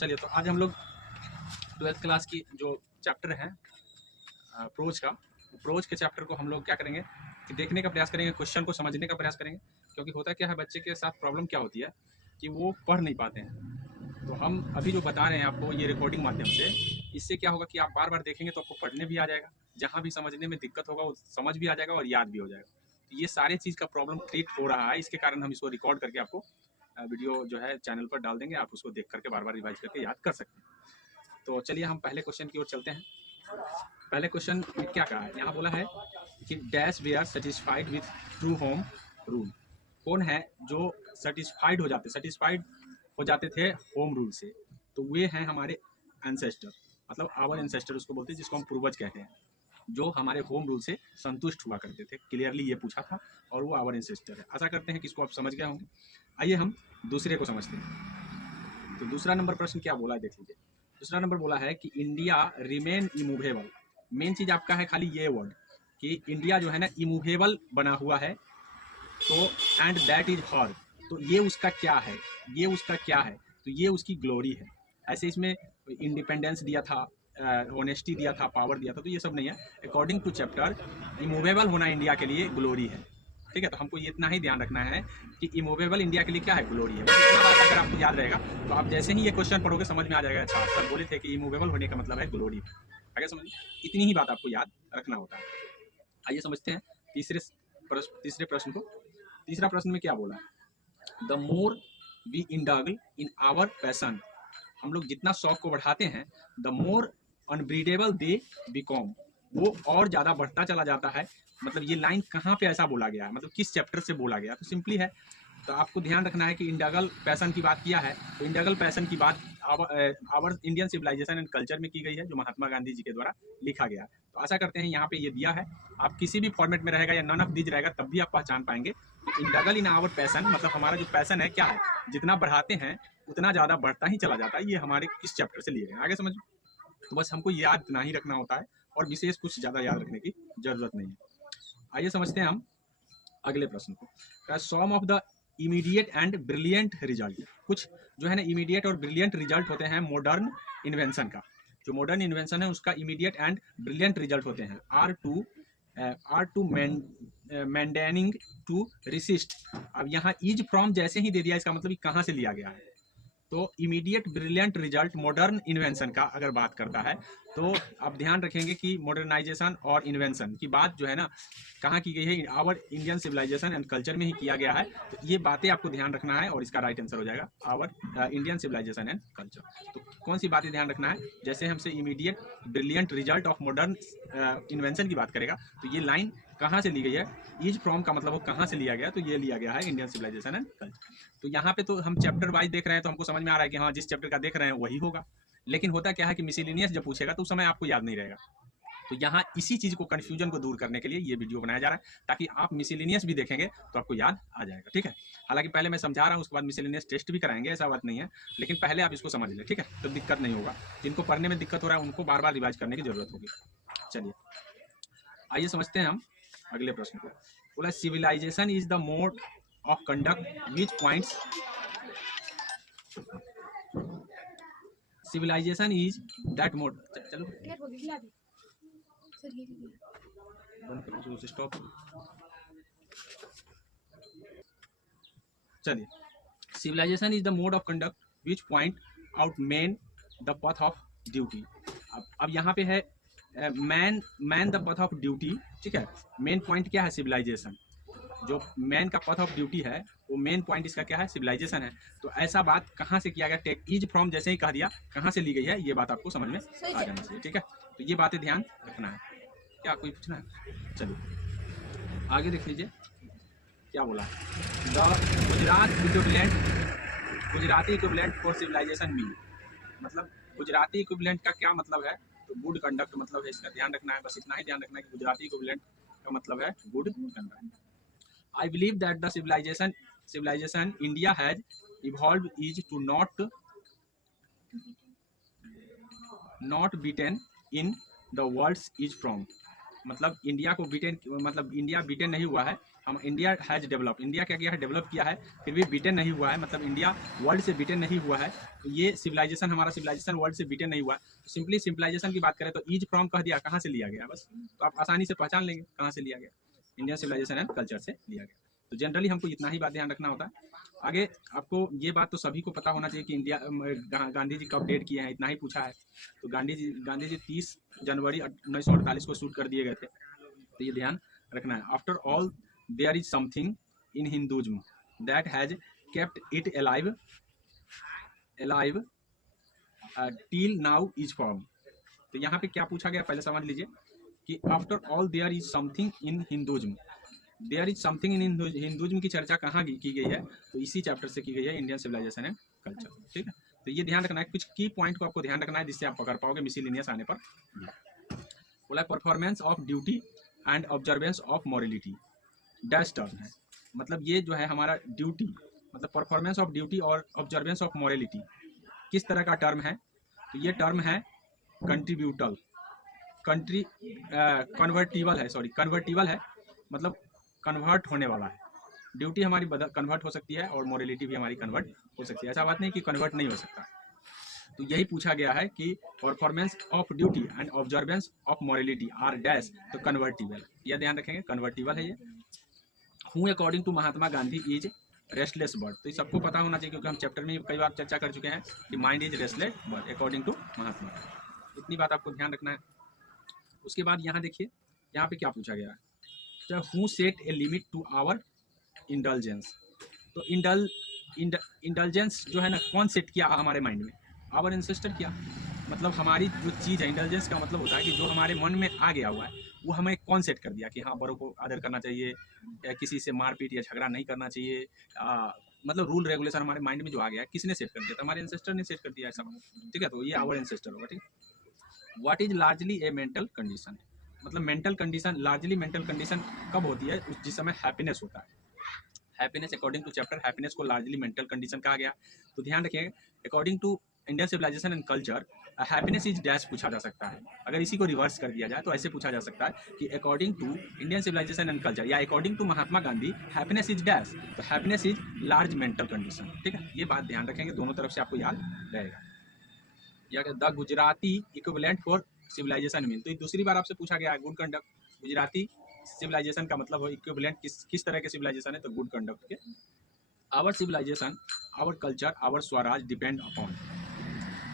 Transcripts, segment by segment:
चलिए, तो आज हम लोग 12th क्लास की जो चैप्टर है प्रोज का, प्रोज के चैप्टर को हम लोग क्या करेंगे कि देखने का प्रयास करेंगे, क्वेश्चन को समझने का प्रयास करेंगे। क्योंकि होता क्या है, बच्चे के साथ प्रॉब्लम क्या होती है कि वो पढ़ नहीं पाते हैं। तो हम अभी जो बता रहे हैं आपको ये रिकॉर्डिंग माध्यम से, इससे क्या होगा कि आप बार बार देखेंगे तो आपको पढ़ने भी आ जाएगा, जहाँ भी समझने में दिक्कत होगा वो समझ भी आ जाएगा और याद भी हो जाएगा। तो ये सारे चीज़ का प्रॉब्लम क्रिएट हो रहा है, इसके कारण हम इसको रिकॉर्ड करके आपको वीडियो जो है चैनल पर डाल देंगे, आप उसको देख करके बार बार रिवाइज करके याद कर सकते हैं। तो चलिए हम पहले क्वेश्चन की ओर चलते हैं। पहले क्वेश्चन में क्या कहा है, यहाँ बोला है कि dash they are satisfied with true home rule. कौन है जो सेटिस्फाइड हो जाते थे होम रूल से? तो वे हैं हमारे एंसेस्टर, मतलब आवर एंसेस्टर उसको बोलते हैं, जिसको हम पूर्वज कहते हैं, जो हमारे होम रूल से संतुष्ट हुआ करते थे। क्लियरली ये पूछा था और वो आवर एंसेस्टर है। आशा करते हैं कि इसको आप समझ गए होंगे। आइए हम दूसरे को समझते हैं। तो दूसरा नंबर प्रश्न क्या बोला है देख लीजिए। दूसरा नंबर बोला है कि इंडिया रिमेन इमूवेबल। मेन चीज आपका है खाली ये वर्ड कि इंडिया जो है ना इमूवेबल बना हुआ है, तो एंड दैट इज हर। तो ये उसका क्या है, ये उसका क्या है? तो ये उसकी ग्लोरी है। ऐसे इसमें इंडिपेंडेंस दिया था, ऑनेस्टी दिया था, पावर दिया था, तो ये सब नहीं है। अकॉर्डिंग टू चैप्टर इमूवेबल होना इंडिया के लिए ग्लोरी है। ठीक है, तो हमको ये इतना ही ध्यान रखना है कि इमूवेबल इंडिया के लिए क्या है, ग्लोरी है। इतना बात अगर आपको याद रहेगा तो आप जैसे ही ये क्वेश्चन पढ़ोगे समझ में आ जाएगा, अच्छा सर बोले थे कि इमूवेबल होने का मतलब है ग्लोरी। आगे समझ, इतनी ही बात आपको याद रखना होता है। आइए समझते हैं तीसरे प्रश्न को। तीसरा प्रश्न में क्या बोला है, the more we indulge in our passion. हम लोग जितना शौक को बढ़ाते हैं, द मोर अनब्रीडेबल दे बिकॉम, वो और ज्यादा बढ़ता चला जाता है। मतलब ये लाइन कहाँ पे ऐसा बोला गया है, मतलब किस चैप्टर से बोला गया? तो सिंपली है, तो आपको ध्यान रखना है कि इंडगल पैशन की बात किया है, तो इंडगल पैशन की बात our Indian civilization and culture में की गई है, जो महात्मा गांधी जी के द्वारा लिखा गया है। तो आशा करते हैं यहाँ पे ये दिया है, आप किसी भी फॉर्मेट में रहेगा या नन ऑफ दीज रहेगा तब भी आप पहचान पाएंगे। इंडगल इन आवर पैशन मतलब हमारा जो पैशन है क्या है, जितना बढ़ाते हैं उतना ज्यादा बढ़ता ही चला जाता है। ये हमारे किस चैप्टर से लिए गए, आगे समझो। तो बस हमको याद इतना ही रखना होता है और विशेष कुछ ज्यादा याद रखने की जरूरत नहीं है। आइए समझते हैं हम अगले प्रश्न को। Some of the immediate and brilliant result. कुछ जो है ना इमीडिएट और ब्रिलियंट रिजल्ट होते हैं मॉडर्न इन्वेंशन का। जो मॉडर्न इन्वेंशन है उसका इमीडिएट एंड ब्रिलियंट रिजल्ट होते हैं are to maintaining to resist. अब यहाँ इज फ्रॉम जैसे ही दे दिया, इसका मतलब कहाँ से लिया गया है। तो immediate brilliant result modern invention का अगर बात करता है, तो आप ध्यान रखेंगे कि मॉडर्नाइजेशन और इन्वेंशन की बात जो है ना कहाँ की गई है, our Indian civilization and culture में ही किया गया है। तो ये बातें आपको ध्यान रखना है और इसका राइट आंसर हो जाएगा our Indian civilization and culture. तो कौन सी बातें ध्यान रखना है, जैसे हमसे immediate brilliant result of modern invention की बात करेगा, तो ये लाइन कहाँ से ली गई है, इज फ्रॉम का मतलब वो कहाँ से लिया गया, तो ये लिया गया है इंडियन सिविलाइजेशन एंड कल्चर। तो यहाँ पे तो हम चैप्टर वाइज देख रहे हैं तो हमको समझ में आ रहा है कि हाँ जिस चैप्टर का देख रहे हैं वही होगा। लेकिन होता क्या है कि मिसलिनियस जब पूछेगा तो उस समय आपको याद नहीं रहेगा। तो यहाँ इसी चीज को, कंफ्यूजन को दूर करने के लिए ये वीडियो बनाया जा रहा है, ताकि आप मिसलिनियस भी देखेंगे तो आपको याद आ जाएगा। ठीक है, हालांकि पहले मैं समझा रहा हूँ, उसके बाद मिसलिनियस टेस्ट भी कराएंगे, ऐसा बात नहीं है, लेकिन पहले आप इसको समझ लें। ठीक है, तो दिक्कत नहीं होगा। जिनको पढ़ने में दिक्कत हो रहा है उनको बार बार रिवाइज करने की जरूरत होगी। चलिए आइए समझते हैं हम अगले प्रश्न को। बोला civilization is the mode of conduct which points, civilization is that mode. चलो स्टॉप। चलिए, civilization is the mode of conduct which point out man the path of duty. अब यहाँ पे है man the path of duty. ठीक है, main point क्या है, सिविलाइजेशन। जो मैन का पथ ऑफ ड्यूटी है वो मेन पॉइंट इसका क्या है, सिविलाइजेशन है। तो ऐसा बात कहाँ से किया गया, टेक इज फ्रॉम जैसे ही कह दिया कहाँ से ली गई है, ये बात आपको समझ में आ जाना चाहिए। ठीक है, तो ये बातें ध्यान रखना है। क्या कोई पूछना है? चलिए आगे देख लीजिए क्या बोला, the Gujarati equivalent for civilization mean. मतलब गुजराती इक्विवेलेंट का क्या मतलब है, तो गुड कंडक्ट मतलब है, इसका ध्यान रखना है। बस इतना ही ध्यान रखना है कि गुजराती इक्विवेलेंट का मतलब है good conduct. I believe that the civilization India has evolved is to not beaten in the world's is from। मतलब इंडिया को बीटेन, मतलब इंडिया बीटेन नहीं हुआ है, हम इंडिया हैज डेवलप, इंडिया क्या किया है, डेवलप किया है, फिर भी बीटन नहीं हुआ है, मतलब इंडिया वर्ल्ड से बीटन नहीं हुआ है। तो ये सिविलाइजेशन, हमारा सिविलाइजेशन वर्ल्ड से बीटन नहीं हुआ है। तो सिंपली सिविलाइजेशन की बात करें तो ईज फ्रॉम कह दिया, कहाँ से लिया गया, बस तो आप आसानी से पहचान लेंगे कहाँ से लिया गया, इंडियन सिविलाइजेशन एंड कल्चर से लिया गया। तो जनरली हमको इतना ही बात ध्यान रखना होता है। आगे आपको ये बात तो सभी को पता होना चाहिए कि इंडिया गांधी जी कब डेट किए हैं, इतना ही पूछा है। तो गांधी जी 30 जनवरी 1948 को शूट कर दिए गए थे, तो ये ध्यान रखना है। After all there is something in Hinduism that has kept it alive till now is form. तो यहाँ पे क्या पूछा गया, पहले समझ लीजिए कि after all there is something in Hinduism, there is something in Hinduism की चर्चा कहाँ की गई है, तो इसी चैप्टर से की गई है, इंडियन सिविलाइजेशन एंड कल्चर। ठीक है, तो ये ध्यान रखना है, कुछ की पॉइंट को आपको ध्यान रखना है जिससे आप पकड़ पाओगे मिसलिनियस आने पर। बोला performance of duty and observance of morality dash term है, मतलब ये जो है हमारा ड्यूटी, मतलब परफॉर्मेंस ऑफ ड्यूटी और ऑब्जर्वेंस ऑफ मॉरलिटी किस तरह का टर्म है, तो ये टर्म है कंट्रीब्यूटल, कन्वर्टिबल है, मतलब कन्वर्ट होने वाला है। ड्यूटी हमारी कन्वर्ट हो सकती है और मॉरलिटी भी हमारी कन्वर्ट हो सकती है, ऐसा बात नहीं कि कन्वर्ट नहीं हो सकता। तो यही पूछा गया है कि performance of duty and observance of morality are dash, तो कन्वर्टिबल, यह ध्यान रखेंगे, कन्वर्टिबल है ये। Who according to Mahatma Gandhi is restless bird, तो ये सबको पता होना चाहिए क्योंकि हम चैप्टर में कई बार चर्चा कर चुके हैं कि mind is restless bird according to Mahatma, इतनी बात आपको ध्यान रखना है। उसके बाद यहाँ देखिए, यहाँ पे क्या पूछा गया है, तो who set a limit to our indulgence, तो इंडल्जेंस जो है ना, कौन सेट किया हमारे माइंड में, आवर एंसेस्टर किया, मतलब हमारी जो चीज़ है, इंटेलिजेंस का मतलब होता है कि जो हमारे मन में आ गया हुआ है वो हमें कौन सेट कर दिया कि हाँ बड़ों को आदर करना चाहिए, या किसी से मारपीट या झगड़ा नहीं करना चाहिए, मतलब रूल रेगुलेशन हमारे माइंड में जो आ गया है, किसने सेट कर दिया, तो हमारे एंसेस्टर ने सेट कर दिया ऐसा, ठीक है, तो ये आवर एंसेस्टर होगा। ठीक, what is largely a mental condition, मतलब mental condition, largely mental condition कब होती है, जिस समय हैप्पीनेस होता है। Happiness according to chapter, happiness को लार्जली मेंटल कंडीशन कहा गया। तो ध्यान रखिएगा, according to Indian civilization and culture happiness is dash पूछा जा सकता है। अगर इसी को रिवर्स कर दिया जाए तो ऐसे पूछा जा सकता है कि according to Indian civilization and culture या according to Mahatma Gandhi happiness is dash, तो happiness is large mental condition. ठीक है, ये बात ध्यान रखेंगे, दोनों तरफ से आपको याद रहेगा। या the Gujarati equivalent for civilization mean, तो दूसरी बार आपसे पूछा गया है गुड कंडक्ट, गुजराती सिविलाइजेशन का मतलब हो इक्विवेलेंट किस तरह के सिविलाइजेशन है, तो गुड कंडक्ट के। Our civilization, our culture, our swaraj depend upon,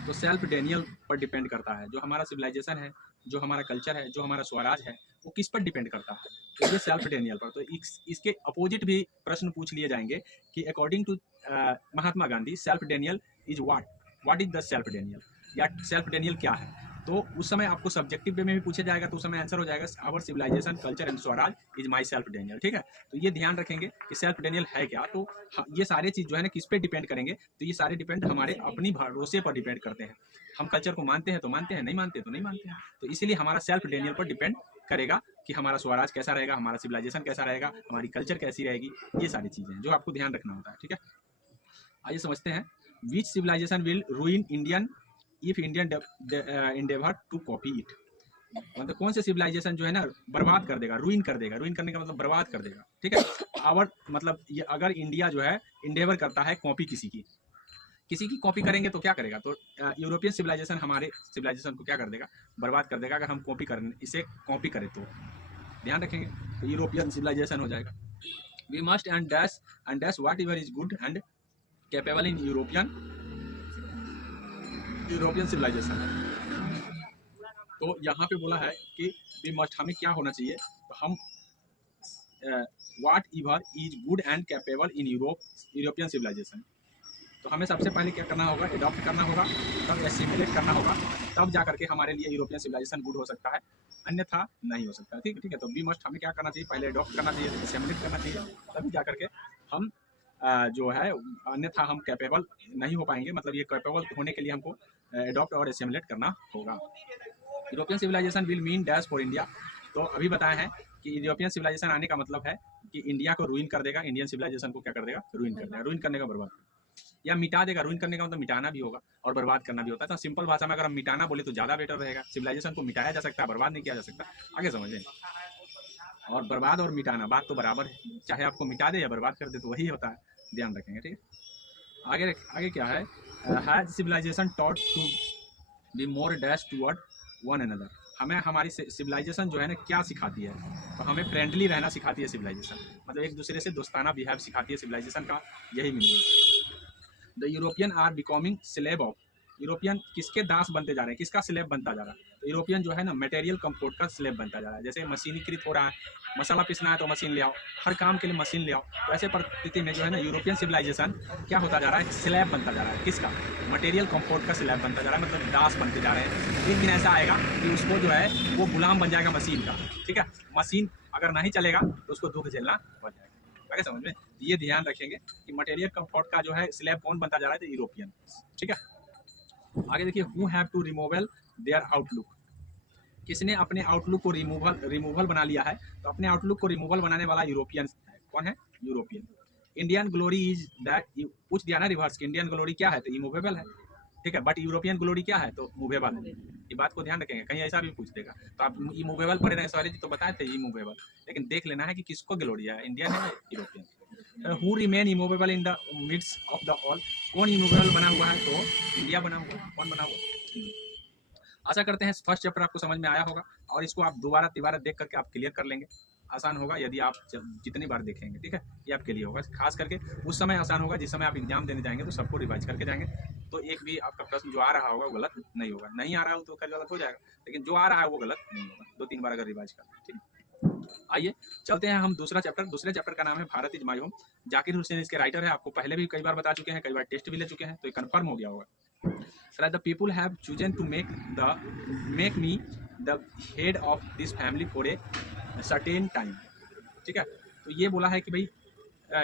तो सेल्फ डेनियल पर डिपेंड करता है, जो हमारा सिविलाइजेशन है, जो हमारा कल्चर है, जो हमारा स्वराज है, वो किस पर डिपेंड करता है, तो ये सेल्फ डेनियल पर। तो इसके अपोजिट भी प्रश्न पूछ लिए जाएंगे कि according to Mahatma Gandhi self denial is what is the self denial, या सेल्फ डेनियल क्या है, तो उस समय आपको सब्जेक्टिव वे में भी पूछा जाएगा, तो उस समय आंसर हो जाएगा our civilization culture and swaraj is my self denial. ठीक है, तो ये ध्यान रखेंगे कि सेल्फ डेनियल है क्या, तो ये सारे चीज़ जो है ना किस पे डिपेंड करेंगे, तो ये सारे डिपेंड हमारे अपनी भरोसे पर डिपेंड करते हैं। हम कल्चर को मानते हैं तो मानते हैं, नहीं मानते तो नहीं मानते हैं, तो इसीलिए हमारा सेल्फ डेनियल पर डिपेंड करेगा कि हमारा स्वराज कैसा रहेगा, हमारा सिविलाइजेशन कैसा रहेगा, हमारी कल्चर कैसी रहेगी, ये सारी चीज़ें जो आपको ध्यान रखना होता है। ठीक है, आइए समझते हैं, which civilization will ruin Indian if Indian endeavor to copy it, मतलब कौन से सिविलाइजेशन जो है ना बर्बाद कर देगा, रूइन कर देगा, रूइन करने का मतलब बर्बाद कर देगा। ठीक है, आवर मतलब ये अगर इंडिया जो है इंडेवर करता है कॉपी किसी की कॉपी करेंगे तो क्या करेगा, तो यूरोपियन सिविलाइजेशन हमारे सिविलाइजेशन को क्या कर देगा, बर्बाद कर देगा, अगर हम कॉपी करें, इसे कॉपी करें तो ध्यान रखेंगे, तो यूरोपियन सिविलाइजेशन हो जाएगा। We must and dash whatever is good and capable in European civilization है। तो यहाँ पे बोला है कि वी मस्ट, हमें क्या होना चाहिए, तो हम whatever is good and capable in European civilization, तो हमें सबसे पहले क्या करना होगा, एडॉप्ट करना होगा, तब एसिमिलेट करना होगा, तब जा करके हमारे लिए यूरोपियन सिविलाइजेशन गुड हो सकता है, अन्यथा नहीं हो सकता। ठीक है, तो वी मस्ट, हमें क्या करना चाहिए, पहले एडॉप्ट करना चाहिए, एसिमिलेट करना चाहिए, तभी जा करके हम जो है, अन्यथा हम कैपेबल नहीं हो पाएंगे, मतलब ये कैपेबल होने के लिए हमको एडॉप्ट और एसिमिलेट करना होगा। European civilization will mean dash for India, तो अभी बताया है कि यूरोपियन सिविलाइजेशन आने का मतलब है कि इंडिया को रूइन कर देगा, इंडियन सिविलाइजेशन को क्या कर देगा, रूइन कर देगा, रूइन करने का बर्बाद या मिटा देगा। रूइन करने का मतलब मिटाना भी होगा और बर्बाद करना भी होता है, तो सिंपल भाषा में अगर हम मिटाना बोले तो ज़्यादा बेटर रहेगा, सिविलाइजेशन को मिटाया जा सकता है, बर्बाद नहीं किया जा सकता। आगे समझें, और बर्बाद और मिटाना बात तो बराबर है, चाहे आपको मिटा दे या बर्बाद कर दे तो वही होता है, ध्यान रखेंगे, ठीक है। आगे आगे क्या है, has civilization taught to be more dash toward one another. हमें हमारी सिविलाइजेशन जो है ना क्या सिखाती है, तो हमें फ्रेंडली रहना सिखाती है सिविलाइजेशन, मतलब एक दूसरे से दोस्ताना बिहेव सिखाती है सिविलाइजेशन का, यही मीनिंग है। The European are becoming slave of, European किसके दास बनते जा रहे हैं, किसका स्लेब बनता जा रहा है, तो यूरोपियन जो है ना मटेरियल कंफर्ट का स्लेब बनता जा रहा है। जैसे मशीनीकृत हो रहा है, मसाला पीसना है तो मशीन ले आओ, हर काम के लिए मशीन ले आओ, तो ऐसे परिस्थिति में जो है ना यूरोपियन सिविलाइजेशन क्या होता जा रहा है, स्लैब बनता जा रहा है, किसका, मटेरियल कंफर्ट का स्लैब बनता जा रहा है, मतलब दास बनते जा रहे हैं। एक दिन ऐसा आएगा कि उसको जो है वो गुलाम बन जाएगा मशीन का, ठीक है, मशीन अगर नहीं चलेगा तो उसको दुख झेलना पड़ जाएगा। आगे समझ में, ये ध्यान रखेंगे कि मटेरियल कंफर्ट का जो है स्लैब कौन बनता जा रहा है, तो यूरोपियन, ठीक है। आगे देखिए, who have to removal their outlook, किसने अपने आउटलुक को रिमूवल बना लिया है, तो अपने आउटलुक को रिमूवल बनाने वाला यूरोपियन है, कौन है, European. Indian glory is that, पूछ दिया ना रिवर्स, इंडियन ग्लोरी क्या है, तो इमूवेबल है, ठीक है, बट यूरोपियन ग्लोरी क्या है, तो मूवेबल है। ये बात को ध्यान रखेंगे, कहीं ऐसा भी पूछ देगा तो आप इमूवेबल पढ़े रहे, सॉरी जी तो बताए थे इमूवेबल, लेकिन देख लेना है कि किसको ग्लोरी है, इंडियन है European. Who remain immovable in the midst of the all, कौन इमूवेबल बना हुआ है, तो इंडिया बना हुआ है, कौन बना हुआ। आशा करते हैं फर्स्ट चैप्टर आपको समझ में आया होगा, और इसको आप दोबारा तिबारा देख करके आप क्लियर कर लेंगे, आसान होगा यदि आप जितनी बार देखेंगे, ठीक है, ये आपके लिए होगा, खास करके उस समय आसान होगा जिस समय आप एग्जाम देने जाएंगे, तो सबको रिवाइज करके जाएंगे, तो एक भी आपका प्रश्न जो आ रहा होगा वो गलत नहीं होगा, नहीं आ रहा हो तो खैर गलत हो जाएगा, लेकिन जो आ रहा है वो गलत नहीं होगा, 2-3 बार अगर रिवाइज कर, ठीक है। आइए चलते हैं हम दूसरे चैप्टर का नाम है Bharat is my home. Zakir Hussain इसके राइटर है, आपको पहले भी कई बार बता चुके हैं, कई बार टेस्ट भी ले चुके हैं, तो ये कंफर्म हो गया होगा। Sir the people have chosen to make me the head of this family for a certain time, ठीक है, तो ये बोला है कि भाई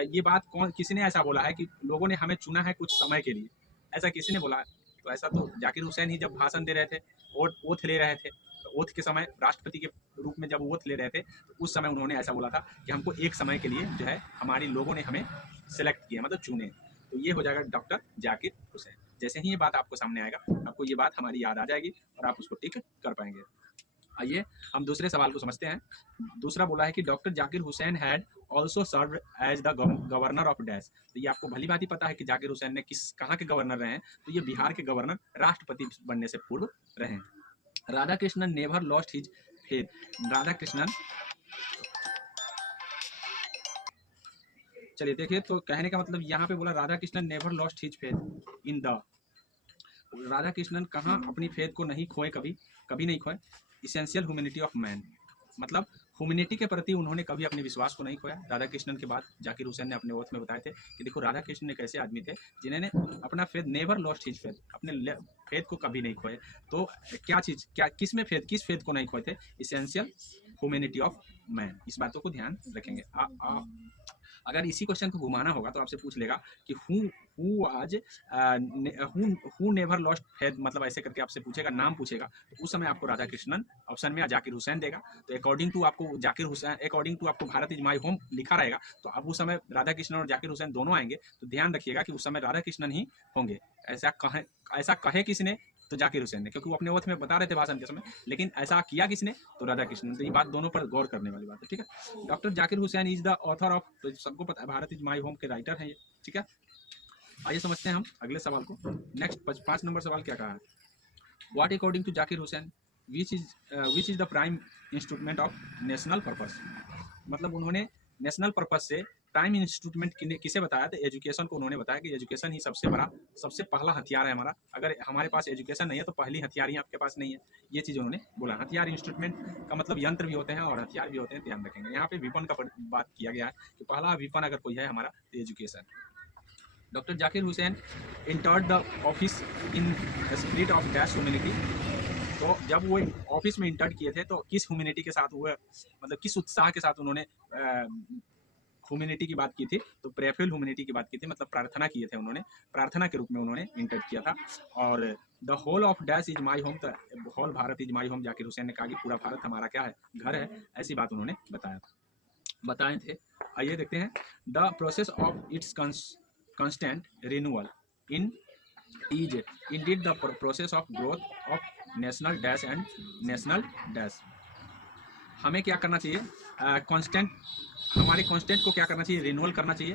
ये बात किसने ऐसा बोला है कि लोगों ने हमें चुना है कुछ समय के लिए, ऐसा किसी ने बोला है, तो ऐसा तो जाकिर हुसैन ही जब भाषण दे रहे थे, ओथ ले रहे थे, तो ओथ के समय राष्ट्रपति के रूप में जब ओथ ले रहे थे, तो उस समय उन्होंने ऐसा बोला था कि हमको एक समय के लिए जो है हमारी लोगों ने हमें सेलेक्ट किया, मतलब चुने, तो ये हो जाएगा डॉक्टर जाकिर हुसैन। जैसे ही ये बात आपको सामने आएगा, आपको ये बात हमारी याद आ जाएगी और आप उसको टिक कर पाएंगे। आइए हम दूसरे सवाल को समझते हैं। दूसरा बोला है कि doctor Zakir Hussain had also serve as the governor of dash, तो ये आपको भली भांति पता है कि जाकिर हुसैन ने कहाँ के गवर्नर रहे हैं, तो ये बिहार के गवर्नर राष्ट्रपति बनने से पूर्व रहे हैं। Radha Krishnan never lost his faith, Radha Krishnan, चलिए देखिए, तो कहने का मतलब यहाँ पे बोला Radha Krishnan never lost his faith in the, Radha Krishnan कहाँ अपनी फेथ को नहीं खोए, कभी नहीं खोए, इसेंशियल ह्यूमैनिटी ऑफ मैन, मतलब ह्यूमैनिटी के प्रति उन्होंने कभी अपने विश्वास को नहीं खोया। राधा कृष्णन के बाद जाकिर हुसैन ने अपने ओथ में बताए थे कि देखो राधा कृष्णन एक ऐसे आदमी थे जिन्होंने अपना faith never lost his faith, अपने फेथ को कभी नहीं खोए। तो किस फेथ को नहीं खोए थे, इसेंशियल ह्यूमैनिटी ऑफ मैन, इस बातों को ध्यान रखेंगे। अगर इसी क्वेश्चन को घुमाना होगा तो आपसे पूछ लेगा कि हु नेवर लॉस्ट फेथ, मतलब ऐसे करके आपसे पूछेगा, नाम पूछेगा, तो उस समय आपको राधा कृष्णन ऑप्शन में जाकिर हुसैन देगा, तो अकॉर्डिंग टू आपको भारत इज माय होम लिखा रहेगा, तो अब उस समय राधा कृष्णन और जाकिर हुसैन दोनों आएंगे, तो ध्यान रखिएगा कि उस समय राधा कृष्णन ही होंगे। ऐसा कहे किसने, तो जाकिर हुसैन ने, क्योंकि वो अपने ओथ में बता रहे थे भाषण के समय, लेकिन ऐसा किया किसने, तो राधा कृष्णन। तो ये बात दोनों पर गौर करने वाली बात है, ठीक है। Doctor Zakir Hussain is the author of, तो सबको पता है भारत इज माय होम के राइटर हैं ये, ठीक है। आइए समझते हैं हम अगले सवाल को। नेक्स्ट 5 नंबर सवाल क्या कहा है, what according to Zakir Hussain which is the prime instrument of national purpose, मतलब उन्होंने नेशनल पर्पस से प्राइम इंस्ट्रूमेंट किसे बताया, तो एजुकेशन को उन्होंने बताया कि एजुकेशन ही सबसे पहला हथियार है हमारा, अगर हमारे पास एजुकेशन नहीं है तो पहली हथियार ही आपके पास नहीं है, ये चीज़ उन्होंने बोला। हथियार इंस्ट्रूमेंट का मतलब यंत्र भी होते हैं और हथियार भी होते हैं, ध्यान रखेंगे। यहाँ पे विपन का बात किया गया है कि पहला विपन अगर कोई है हमारा तो education. Doctor Zakir Hussain entered the office in the spirit of dash humanity, तो जब वो ऑफिस में इंटर्ड किए थे तो किस ह्यूमैनिटी के साथ हुए, मतलब किस उत्साह के साथ उन्होंने ह्यूमैनिटी की बात की थी, तो प्रेफरल ह्यूमैनिटी की बात की थी, मतलब प्रार्थना किए थे उन्होंने, प्रार्थना के रूप में उन्होंने इंटर किया था। और the whole of dash is my home, the whole Bharat is my home, Zakir Hussain ने कहा कि पूरा भारत हमारा क्या है, घर है, ऐसी बात उन्होंने बताए थे। आइए देखते हैं, the process of its constant renewal in is indeed the process of growth of national dash and national dash. हमें क्या करना चाहिए, कांस्टेंट, हमारे कांस्टेंट को क्या करना चाहिए, रिन्यूअल करना चाहिए।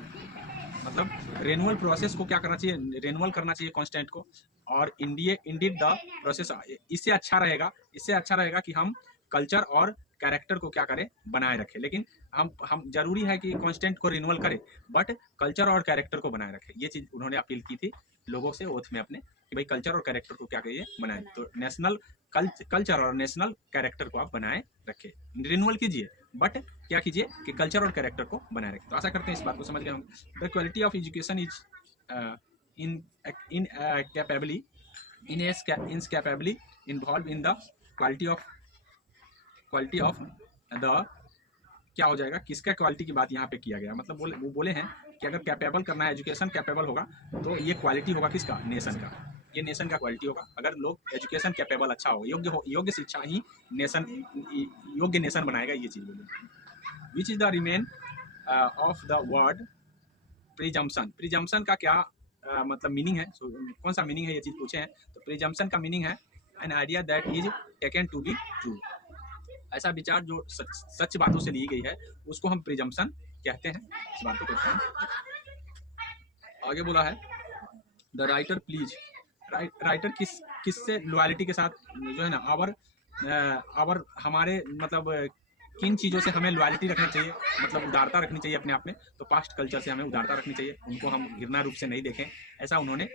मतलब रिन्यूअल प्रोसेस को क्या करना चाहिए, रिन्यूअल करना चाहिए कांस्टेंट को। और इंडीड द प्रोसेस, इससे अच्छा रहेगा कि हम कल्चर और कैरेक्टर को क्या करें, बनाए रखें। लेकिन हम जरूरी है कि कांस्टेंट को रिन्यूअल करें, बट कल्चर और कैरेक्टर को बनाए रखें। ये चीज उन्होंने अपील की थी लोगों से ओथ में अपने, कि भाई कल्चर और कैरेक्टर को क्या करिए, बनाए। तो नेशनल कल्चर और नेशनल कैरेक्टर को आप बनाए रखें, रिन्यूअल कीजिए, बट क्या कीजिए कि कल्चर और कैरेक्टर को बनाए रखें। तो आशा करते हैं इस बात को समझ गए हम। The quality of education is in capably incapably involve in the quality of the, क्या हो जाएगा, किसका क्वालिटी की बात यहाँ पे किया गया, मतलब वो बोले हैं कि अगर कैपेबल करना है, एजुकेशन कैपेबल होगा तो ये क्वालिटी होगा किसका, नेशन का। ये नेशन का क्वालिटी होगा अगर लोग एजुकेशन कैपेबल अच्छा हो, योग्य शिक्षा ही नेशन, योग्य नेशन बनाएगा, ये चीज बोले। विच is the remain of the word presumption. Presumption का क्या मतलब मीनिंग है, कौन सा मीनिंग है, ये चीज पूछे हैं। तो प्रिजम्पशन का मीनिंग है an idea that is taken to be true. ऐसा विचार जो सच बातों से ली गई है उसको हम प्रिजम्पशन कहते हैं। इस बात को कहते हैं। आगे बोला है द राइटर प्लीज, राइटर किससे लॉयल्टी के साथ जो है ना, आवर हमारे मतलब किन चीज़ों से हमें लॉयल्टी रखनी चाहिए, मतलब उदारता रखनी चाहिए अपने आप में। तो पास्ट कल्चर से हमें उदारता रखनी चाहिए, उनको हम घृणा रूप से नहीं देखें, ऐसा उन्होंने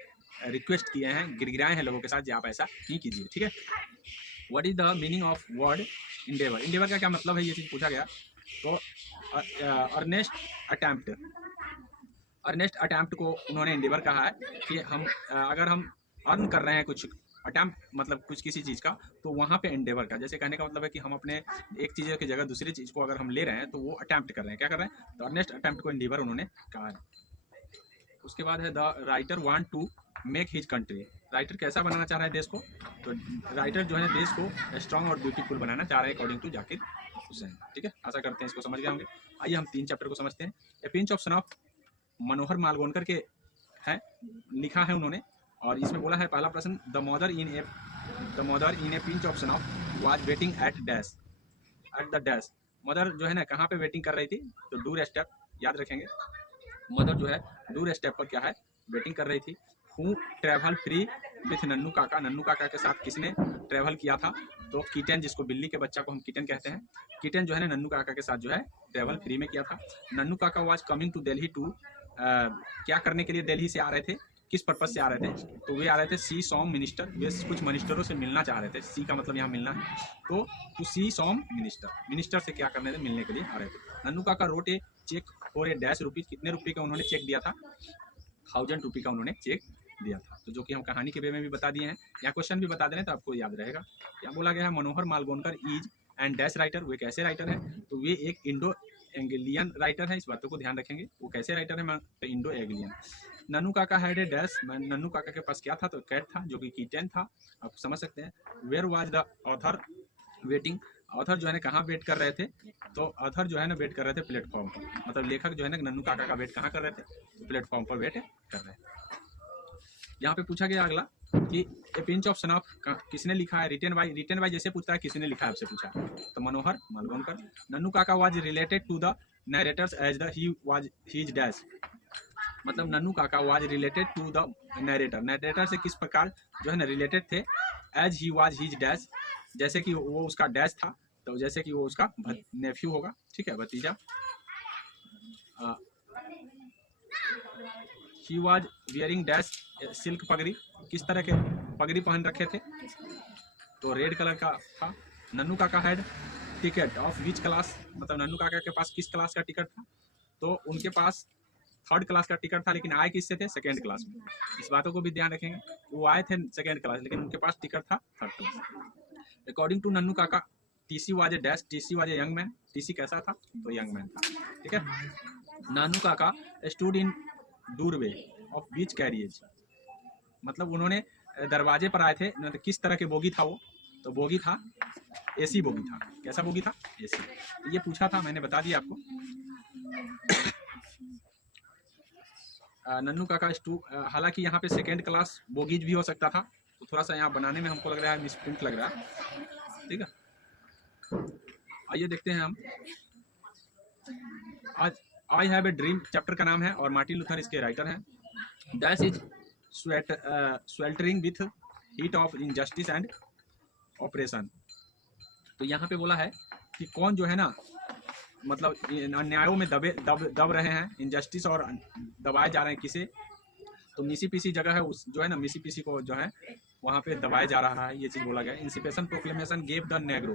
रिक्वेस्ट किए हैं, गिड़गिड़ाए हैं लोगों के साथ, जो आप ऐसा नहीं कीजिए, ठीक है। What is the meaning of word Endeavour, Endeavour का क्या मतलब है, ये चीज़ पूछा गया। तो अर्नेस्ट अटैम्प्ट को उन्होंने इंडेवर कहा है कि हम अगर हम अर्न कर रहे हैं कुछ, अटैम्प्ट मतलब कुछ किसी चीज़ का, तो वहाँ पे एंडेवर का, जैसे कहने का मतलब है कि हम अपने एक चीज़ की जगह दूसरी चीज़ को अगर हम ले रहे हैं तो वो अटैम्प्ट कर रहे हैं, क्या कर रहे हैं, तो अर्नेस्ट अटैम्प्ट को एंडेवर उन्होंने कहा है। उसके बाद है the writer want to make his country, writer कैसा बनाना चाह रहा है देश को, तो राइटर जो है देश को स्ट्रांग और ब्यूटीफुल बनाना चाह रहे हैं अकॉर्डिंग टू जाकिर हुसैन, ठीक है। आशा करते हैं इसको समझ गए होंगे। आइए हम 3 चैप्टर को समझते हैं। A pinch of snuff of Manohar Malgonkar के है, लिखा है उन्होंने, और इसमें बोला है पहला प्रश्न, the mother in A pinch of snuff of was waiting eight dash, at the dash. Mother जो है ना कहाँ पे वेटिंग कर रही थी, तो डूर स्टेप, याद रखेंगे। मदर जो है डूर स्टेप पर क्या है, वेटिंग कर रही थी। Who travel free with Nannu काका, नन्नू काका के साथ किसने ट्रैवल किया था, तो किटन, जिसको बिल्ली के बच्चा को हम किटन कहते हैं, किटन जो है ना नन्नू काका के साथ जो है ट्रैवल फ्री में किया था। Nannu Kaka was coming to Delhi to, क्या करने के लिए दिल्ली से आ रहे थे, किस पर्पज से आ रहे थे, तो वे आ रहे थे सी सॉम मिनिस्टर, वे कुछ मिनिस्टरों से मिलना चाह रहे थे। सी का मतलब यहाँ मिलना है, तो टू सी सॉम मिनिस्टर, मिनिस्टर से क्या करने थे, मिलने के लिए आ रहे थे। Nannu Kaka wrote a cheque for a dash rupees, कितने रुपये का उन्होंने चेक दिया था, 1000 रुपये का उन्होंने चेक दिया था। तो जो कि हम कहानी के वे में भी बता दिए हैं, या क्वेश्चन भी बता दे रहे हैं तो आपको याद रहेगा। क्या बोला गया है, मनोहर Malgonkar is and dash writer, वे कैसे राइटर है, तो वे एक इंडो एंग्लियन राइटर है, इस बातों को ध्यान रखेंगे। वो कैसे राइटर है, तो इंडो एंग्लियन। नन्नू काका हैड ए डैश, नन्नू काका के पास क्या था, तो कैट था, जो कि कीटन था, आप समझ सकते हैं। Where was the author waiting, author जो है ना कहाँ वेट कर रहे थे, तो ऑथर जो है ना वेट कर रहे थे प्लेटफॉर्म पर, मतलब लेखक जो है ना नन्नू काका का वेट कहाँ कर रहे थे, तो प्लेटफॉर्म पर वेट कर रहे थे। यहाँ पे पूछा गया अगला कि ए पिंच ऑफ सन ऑफ किसने लिखा है, रिटन बाय जैसे पूछता है किसने लिखा है, आपसे पूछा, तो मनोहर Malgonkar. Nannu Kaka was related to the narrator's as he was was his डैश, मतलब Nannu Kaka was related to the narrator से किस प्रकार जो है ना रिलेटेड थे, as he was his dash, जैसे कि वो उसका डैश था, तो जैसे कि वो उसका नेफ्यू होगा, ठीक है, भतीजा। He was wearing dash silk पगड़ी, किस तरह के पगड़ी पहन रखे थे, तो रेड कलर का था। नन्नू काका had ticket of which class, मतलब नन्नू काका के पास किस क्लास का टिकट था, तो उनके पास 3rd क्लास का टिकट था, लेकिन आए किससे थे, 2nd क्लास में। इस बातों को भी ध्यान रखेंगे, वो आए थे 2nd क्लास, लेकिन उनके पास टिकट था 3rd class. According to Nannu काका TC was a dash, TC was a young man, TC कैसा था, तो यंग मैन था, ठीक है। नानू काका stood in doorway of beach carriage, मतलब उन्होंने दरवाजे पर आए थे, तो किस तरह के बोगी था वो, तो बोगी था एसी बोगी था, कैसा बोगी था, एसी। ये पूछा था, मैंने बता दिया आपको। नन्नू काका हालांकि यहाँ पे 2nd क्लास बोगीज भी हो सकता था, तो थोड़ा सा यहाँ बनाने में हमको लग रहा है मिसप्रिंट लग रहा है, ठीक है। आइए देखते हैं हम आज आई हैव ए ड्रीम चैप्टर का नाम है और मार्टिन लूथर इसके राइटर हैं। Dash is sweltering with heat of injustice and operation. तो यहाँ पे बोला है कि कौन जो है ना मतलब अन्यायों में दब रहे हैं, इनजस्टिस और दबाए जा रहे हैं किसे, तो मिसिसिपी जगह है उस जो है ना मिसिसिपी को जो है वहाँ पे दबाया जा रहा है, ये चीज़ बोला गया। इंसिपेशन प्रोक्लेमेशन गेव द नेग्रो।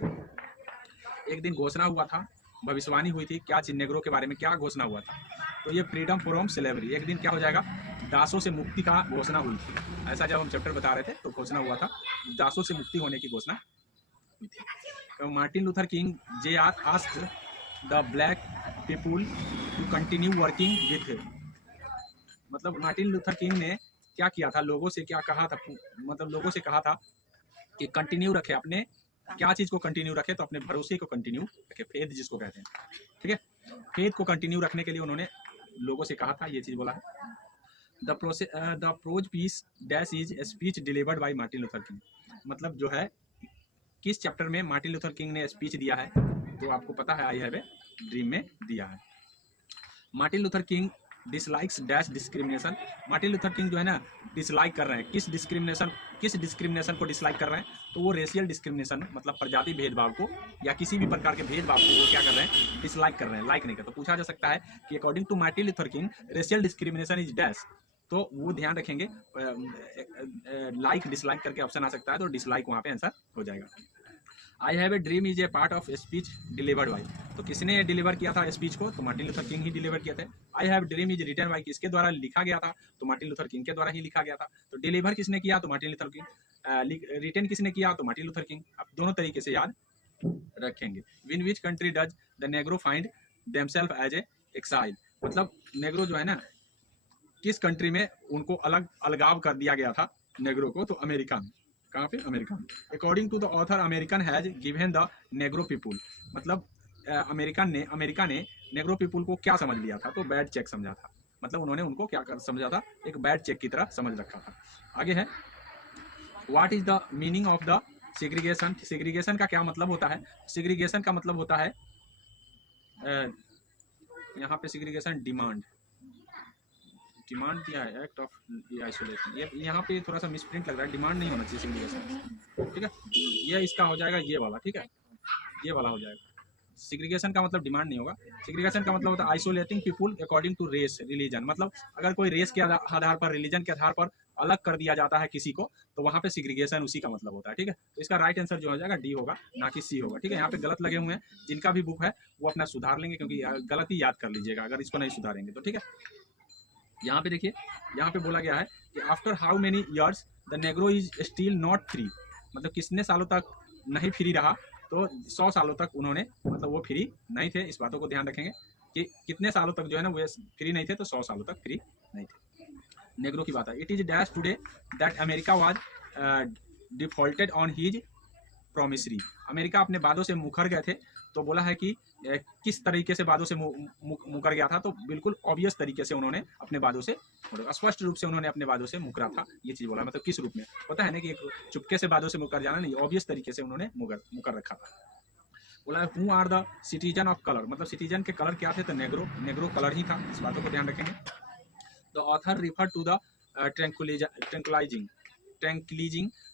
एक दिन घोषणा हुआ था, भविष्यवाणी हुई थी, क्या चीज नेग्रो के बारे में क्या घोषणा हुआ था, तो ये फ्रीडम फ्रॉम स्लेवरी, एक दिन क्या हो जाएगा, दासों से मुक्ति का घोषणा हुई थी। ऐसा जब हम चैप्टर बता रहे थे तो घोषणा हुआ था, दासों से मुक्ति होने की घोषणा हुई थी। तो Martin Luther King J asked the black people to continue working with, मतलब मार्टिन लूथर किंग ने क्या किया था, लोगों से क्या कहा था, मतलब लोगों से कहा था कि कंटिन्यू रखे अपने क्या चीज को कंटिन्यू रखे, तो अपने भरोसे को कंटिन्यू रखे, फेथ जिसको कहते हैं, ठीक है, फेथ को कंटिन्यू रखने के लिए उन्होंने लोगों से कहा था, ये चीज बोला है। The prose piece dash is a speech delivered by Martin Luther King, मतलब जो है किस चैप्टर में मार्टिन लूथर किंग ने स्पीच दिया है, तो आपको पता है आई हैव ए ड्रीम में दिया है। Martin Luther king dislikes dash discrimination, Martin Luther king जो है ना डिसलाइक कर रहे हैं किस डिस्क्रिमिनेशन को डिसलाइक कर रहे हैं, तो वो रेशियल डिस्क्रिमिनेशन मतलब प्रजाति भेदभाव को या किसी भी प्रकार के भेदभाव को वो क्या कर रहे हैं, डिसलाइक कर रहे हैं, लाइक नहीं कर। तो पूछा जा सकता है कि according to Martin Luther King racial discrimination is dash, तो वो ध्यान रखेंगे लाइक डिसलाइक करके ऑप्शन आ सकता है, तो डिसलाइक वहाँ पे आंसर हो जाएगा। I have a dream is a part of speech delivered by, तो किसने डिलीवर किया था स्पीच को, तो मार्टिन लूथर किंग ही डिलीवर किया था। I have dream is written by, किसके द्वारा लिखा गया था, तो मार्टिन लूथर किंग के द्वारा ही लिखा गया था। तो डिलीवर किसने किया, तो मार्टिन लूथर किंग, रिटन किसने किया, तो मार्टिन लूथर किंग। आप दोनों तरीके से याद रखेंगे। In which country does the negro find themselves as a exile, मतलब नेग्रो जो है ना किस कंट्री में उनको अलगाव कर दिया गया था नेग्रो को, तो अमेरिका में। कहाँ पे, अमेरिका में। According to the author American has given the negro people, मतलब अमेरिका ने नेग्रो पीपुल को क्या समझ लिया था, तो बैड चेक समझा था, मतलब उन्होंने उनको क्या समझा था, एक बैड चेक की तरह समझ रखा था। आगे है what is the meaning of the segregation, segregation का क्या मतलब होता है, सेग्रीगेशन का मतलब होता है यहाँ पे सेग्रीगेशन डिमांड दिया है, एक्ट ऑफ आइसोलेशन, ये यहाँ पे थोड़ा सा मिसप्रिंट लग रहा है, डिमांड नहीं होना चाहिए सेग्रीगेशन, ठीक है, ये इसका हो जाएगा ये वाला, ठीक है, ये वाला हो जाएगा। सेग्रीगेशन का मतलब डिमांड नहीं होगा, सेग्रीगेशन का मतलब होता है isolating people according to race religion, मतलब अगर कोई रेस के आधार पर, रिलीजन के आधार पर अलग कर दिया जाता है किसी को, तो वहाँ पे सेग्रीगेशन उसी का मतलब होता है, ठीक है। तो इसका राइट आंसर जो हो जाएगा डी होगा, ना कि सी होगा, ठीक है। यहाँ पे गलत लगे हुए हैं, जिनका भी बुक है वो अपना सुधार लेंगे, क्योंकि गलत ही याद कर लीजिएगा अगर इसको नहीं सुधारेंगे तो, ठीक है। यहाँ पे देखिए, यहाँ पे बोला गया है कि after how many years the Negro is still not free, मतलब कितने सालों तक नहीं फ्री रहा, तो 100 सालों तक उन्होंने, मतलब वो फ्री नहीं थे, इस बातों को ध्यान रखेंगे कि कितने सालों तक जो है ना वो फ्री नहीं थे, तो 100 सालों तक फ्री नहीं थे। नेग्रो की बात है। It is dash today that America was defaulted on his promissory, America अपने वादों से मुकर गए थे, तो बोला है कि किस तरीके से वादों से मुकर गया था, तो बिल्कुल ऑब्वियस तरीके से उन्होंने अपने वादों से, स्पष्ट रूप से उन्होंने अपने वादों से मुकरा था, ये चीज बोला, मतलब किस रूप में होता है ना कि चुपके से वादों से मुकर जाना नहीं, ऑब्वियस तरीके से उन्होंने मुकर रखा था। बोला है who are the citizen of colour, मतलब सिटीजन के कलर क्या थे, तो नेग्रो कलर ही था, इस बातों को ध्यान रखेंगे। The author refer to the tranquillising,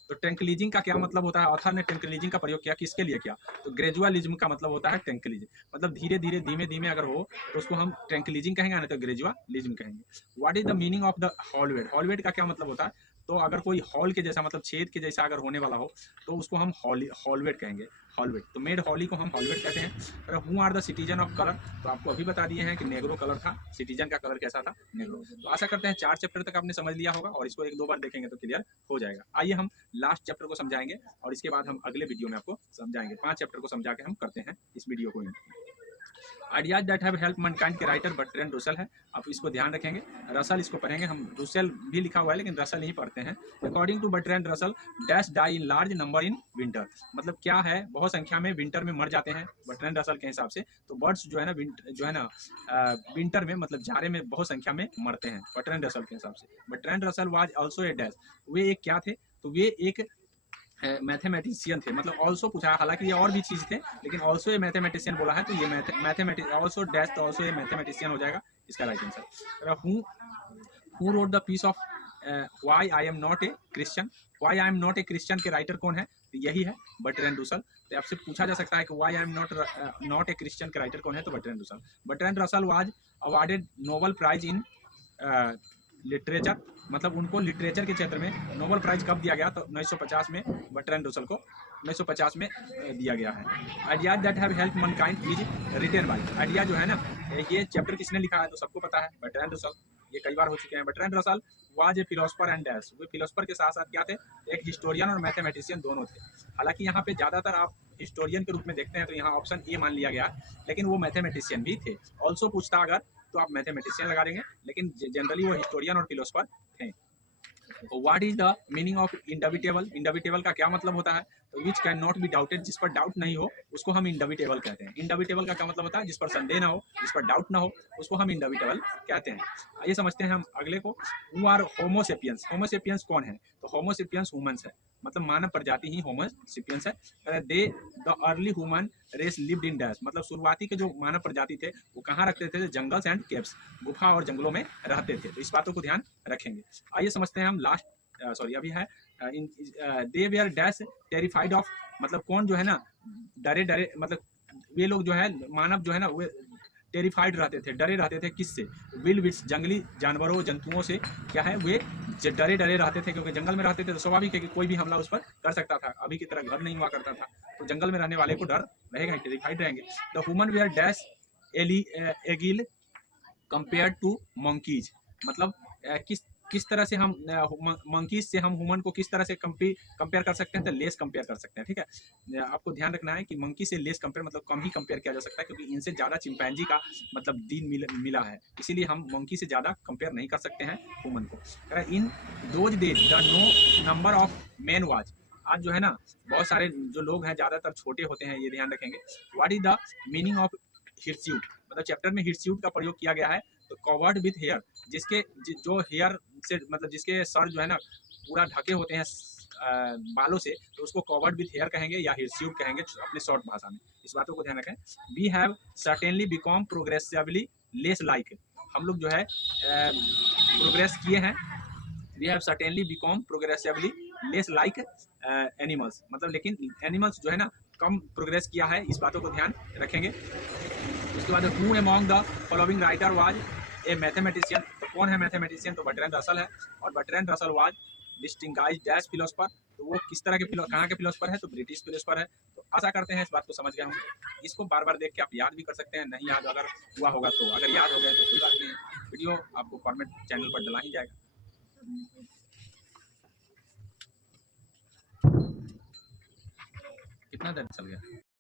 तो ट्रैंक्विलाइजिंग का क्या मतलब होता है, ऑथर ने ट्रैंक्विलाइजिंग का प्रयोग किया, किसके लिए किया, तो ग्रेजुअलिज्म का मतलब होता है ट्रैंक्विलाइजिंग, मतलब धीरे धीरे धीमे धीमे अगर हो तो उसको हम ट्रैंक्विलाइजिंग कहेंगे, नहीं तो ग्रेजुअलिज्म कहेंगे। What is the meaning of the हॉलवेट, हॉलवेट का क्या मतलब होता है, तो अगर कोई हॉल के जैसा, मतलब छेद के जैसा अगर होने वाला हो, तो उसको हम हॉलवेट कहेंगे, हॉलवेट। तो मेड हॉली को हम हॉलवेट कहते हैं। Who are the citizen of colour, तो आपको अभी बता दिए हैं कि नेग्रो कलर था, सिटीजन का कलर कैसा था, नेग्रो। तो आशा करते हैं 4 चैप्टर तक आपने समझ लिया होगा, और इसको 1-2 बार देखेंगे तो क्लियर हो जाएगा। आइए हम लास्ट चैप्टर को समझाएंगे, और इसके बाद हम अगले वीडियो में आपको समझाएंगे। 5 चैप्टर को समझा के हम करते हैं इस वीडियो को। Ideas that have help Mankind के राइटर बर्ट्रैंड रसल है, आप इसको ध्यान रखेंगे, रसल इसको पढ़ेंगे हम, रसल भी लिखा हुआ है लेकिन रसल ही पढ़ते हैं। According to Bertrand Russell dash die in large number in winter, मतलब क्या है, बहुत संख्या में विंटर में मर जाते हैं बर्ट्रैंड रसल के हिसाब से, तो बर्ड्स जो है ना विंटर में, मतलब जाड़े में बहुत संख्या में मरते हैं बर्ट्रैंड रसल के हिसाब से। Bertrand Russell was also a dash, वे एक क्या थे, तो वे एक मैथमेटिशियन थे, मतलब ऑल्सो पूछा है, हालांकि ये और भी चीज़ थे लेकिन ऑल्सो ये मैथमेटिशियन बोला है तो ये मैथमेटिक ऑल्सो डैश तो ऑल्सो ये मैथमेटिशियन हो जाएगा इसका right answer. Who wrote the piece of why I am not a Christian, why I am not a Christian के राइटर कौन है, तो यही है बर्ट्रैंड रसल। तो आपसे पूछा जा सकता है कि why I am not a Christian के राइटर कौन है, तो Bertrand Russell. Bertrand Russell was awarded Nobel prize in literature, मतलब उनको लिटरेचर के क्षेत्र में नोबेल प्राइज कब दिया गया, तो 1950 में बर्ट्रैंड रसल को 1950 में दिया गया है। Ideas that have help mankind is written by, idea जो है ना, ये चैप्टर किसने लिखा है तो सबको पता है, बर्ट्रैंड रसल, ये कई बार हो चुके हैं। Bertrand Russell was a philosopher and dash, way philosopher के साथ साथ क्या थे, एक हिस्टोरियन और मैथमेटिशियन दोनों थे। हालांकि यहाँ पे ज़्यादातर आप हिस्टोरियन के रूप में देखते हैं तो यहाँ ऑप्शन ए मान लिया गया, लेकिन वो मैथमेटिशियन भी थे। ऑल्सो पूछता अगर तो आप मैथमेटिशियन लगा देंगे, लेकिन जनरली वो हिस्टोरियन और फिलोसफर थे। What is the meaning of indubitable, indubitable का क्या मतलब होता है, तो which can not be doubted, जिस पर डाउट नहीं हो उसको हम इंडबिटेबल कहते हैं। इंडबिटेबल का क्या मतलब होता है, जिस पर संदेह ना हो, जिस पर डाउट ना हो, उसको हम इंडबिटेबल कहते हैं। आइए समझते हैं हम अगले को। हु आर होमोसेपियंस, होमोसेपियंस कौन है, तो होमोसेपियंस ह्यूमंस है, मतलब मानव प्रजाति ही होमोसेपियंस है। They the early human race lived in dash, मतलब शुरुआती के जो मानव प्रजाति थे वो कहाँ रखते थे, जंगल्स एंड केव्स, गुफा और जंगलों में रहते थे, तो इस बातों को ध्यान रखेंगे। आइए समझते हैं हम लास्ट, सॉरी अभी है दे वेयर डैश टेरिफाइड ऑफ, मतलब कौन जो है ना डरे डरे, मतलब वे लोग जो है मानव जो है ना वे टेरिफाइड रहते थे, डरे रहते थे किससे, विल विट्स, जंगली जानवरों जंतुओं से क्या है, वे डरे डरे रहते थे, क्योंकि जंगल में रहते थे तो स्वाभाविक है कि कोई भी हमला उस पर कर सकता था, अभी की तरह घर नहीं हुआ करता था, तो जंगल में रहने वाले को डर रहेगा, टेरिफाइड रहेंगे। The human were dash agile compare to monkeys, मतलब किस तरह से हम मंकीज से हम ह्यूमन को किस तरह से कंपेयर कर सकते हैं, तो लेस कंपेयर कर सकते हैं, ठीक है। आपको ध्यान रखना है कि मंकी से लेस कंपेयर मतलब कम ही कंपेयर किया जा सकता है, क्योंकि इनसे ज़्यादा चिंपैंजी का मतलब दिन मिला है, इसीलिए हम मंकी से ज़्यादा कंपेयर नहीं कर सकते हैं ह्यूमन को। In those days the no number of man was, आज जो है ना बहुत सारे जो लोग हैं ज़्यादातर छोटे होते हैं, ये ध्यान रखेंगे। What is the meaning of hirsute, मतलब चैप्टर में हिरस्यूट का प्रयोग किया गया है, तो कवर्ड विथ हेयर, जिसके जो हेयर से मतलब जिसके सर जो है ना पूरा ढके होते हैं बालों से, तो उसको कवर्ड विथ हेयर कहेंगे या हिरस्यूट कहेंगे अपने शॉर्ट भाषा में, इस बातों को ध्यान रखें। We have certainly become progressively less like, हम लोग जो है प्रोग्रेस किए हैं, we have certainly become progressively less like animals, मतलब लेकिन एनिमल्स जो है ना कम प्रोग्रेस किया है, इस बातों को ध्यान रखेंगे। उसके बाद who among the following writer was a mathematician, तो कौन है मैथमेटिशियन, तो बर्ट्रैंड रसल है, और Bertrand Russell was distinguished dash philosopher, तो वो किस तरह के कहाँ के फिलोसफर है, तो ब्रिटिश फिलोसफर है। तो आशा करते हैं इस बात को समझ गए होंगे। इसको बार बार देख के आप याद भी कर सकते हैं, नहीं याद अगर हुआ होगा तो, अगर याद हो गया तो कोई बात नहीं, वीडियो आपको फॉर्मेट चैनल पर डला ही जाएगा। कितना देर चल गया।